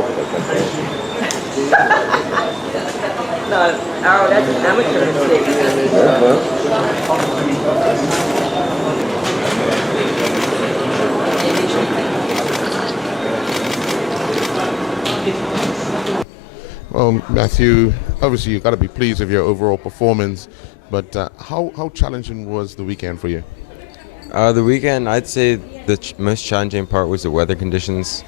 alphabet, that's No, oh, that's an amateur mistake. Well, Matthew, obviously you've got to be pleased with your overall performance, but how challenging was the weekend for you? The weekend, I'd say the most challenging part was the weather conditions.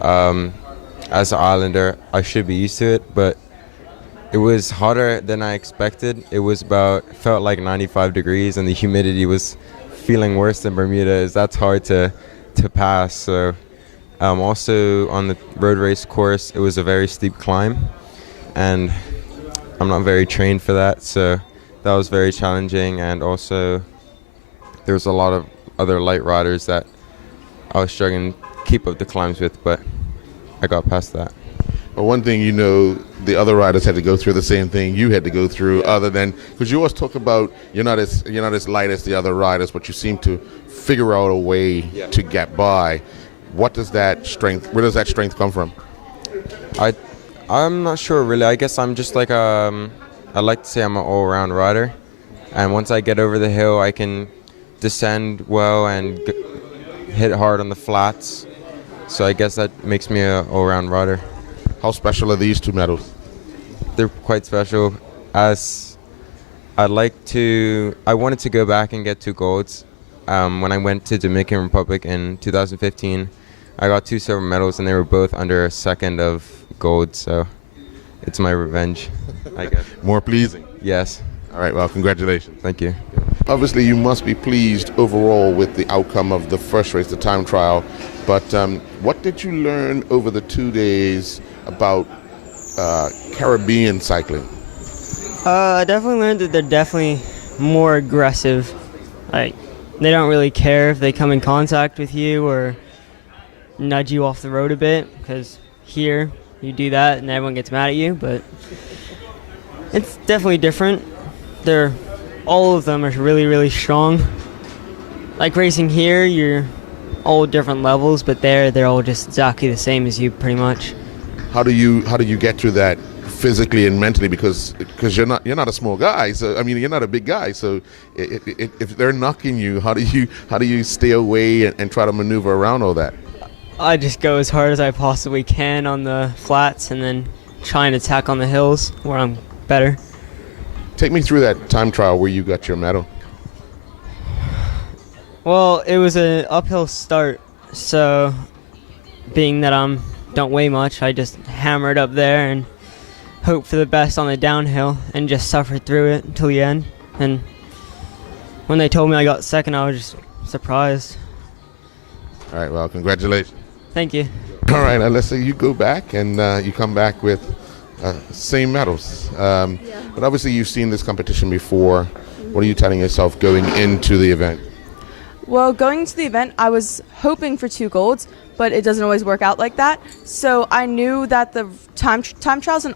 As an Islander, I should be used to it, but it was hotter than I expected. It was felt like 95 degrees, and the humidity was feeling worse than Bermuda. That's hard to pass. So also on the road race course, it was a very steep climb, and I'm not very trained for that, so that was very challenging. And also there was a lot of other light riders that I was struggling to keep up the climbs with, but I got past that. Well, one thing, the other riders had to go through the same thing you had to go through, other than, because you always talk about you're not as light as the other riders, but you seem to figure out a way to get by. Where does that strength come from? I'm not sure really. I guess I'm just like I like to say I'm an all-around rider, and once I get over the hill, I can descend well and hit hard on the flats. So I guess that makes me an all-around rider. How special are these two medals? They're quite special. As I wanted to go back and get 2 golds. When I went to Dominican Republic in 2015, I got 2 silver medals, and they were both under a second of gold. So it's my revenge, I guess. More pleasing. Yes. All right. Well, congratulations. Thank you. Obviously, you must be pleased overall with the outcome of the first race, the time trial. But what did you learn over the 2 days about Caribbean cycling? I definitely learned that they're definitely more aggressive. Like, they don't really care if they come in contact with you or nudge you off the road a bit, because here you do that and everyone gets mad at you, but it's definitely different. All of them are really, really strong. Like racing here, you're all different levels, but they're all just exactly the same as you, pretty much. How do you get through that physically and mentally, because you're not a small guy, so I mean you're not a big guy, so if they're knocking you, how do you stay away and try to maneuver around all that? I just go as hard as I possibly can on the flats and then try and attack on the hills where I'm better. Take me through that time trial where you got your medal. Well, it was an uphill start, so being that I don't weigh much, I just hammered up there and hope for the best on the downhill and just suffered through it until the end. And when they told me I got second, I was just surprised. All right, well, congratulations. Thank you. All right, let's say you go back and you come back with same medals. But obviously you've seen this competition before. What are you telling yourself going into the event? Well, going into the event, I was hoping for 2 golds, but it doesn't always work out like that. So I knew that the time trial's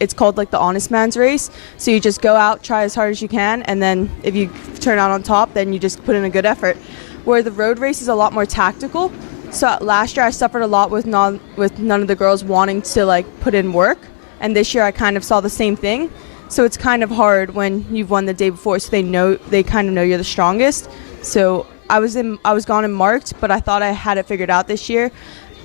it's called like the honest man's race. So you just go out, try as hard as you can, and then if you turn out on top, then you just put in a good effort. Where the road race is a lot more tactical. So last year I suffered a lot with none of the girls wanting to like put in work, and this year I kind of saw the same thing. So it's kind of hard when you've won the day before, so they kind of know you're the strongest. So I was gone and marked, but I thought I had it figured out this year.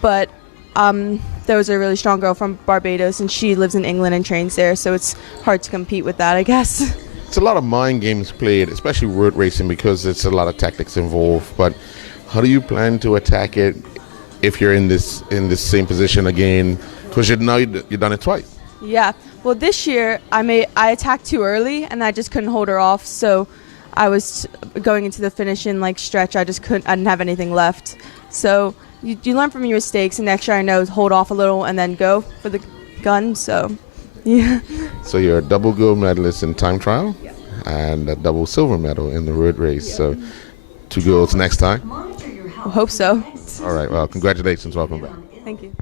But there was a really strong girl from Barbados, and she lives in England and trains there, so it's hard to compete with that, I guess. It's a lot of mind games played, especially road racing, because it's a lot of tactics involved. But how do you plan to attack it if you're in this same position again? Because you've done it twice. Yeah. Well, this year I attacked too early, and I just couldn't hold her off. So I was going into the finishing stretch. I didn't have anything left. So you learn from your mistakes, and next year I know hold off a little and then go for the gun. So yeah. So you're a double gold medalist in time trial, and a double silver medal in the road race. So 2 golds next time. I hope so. All right. Well, congratulations. Welcome back. Thank you.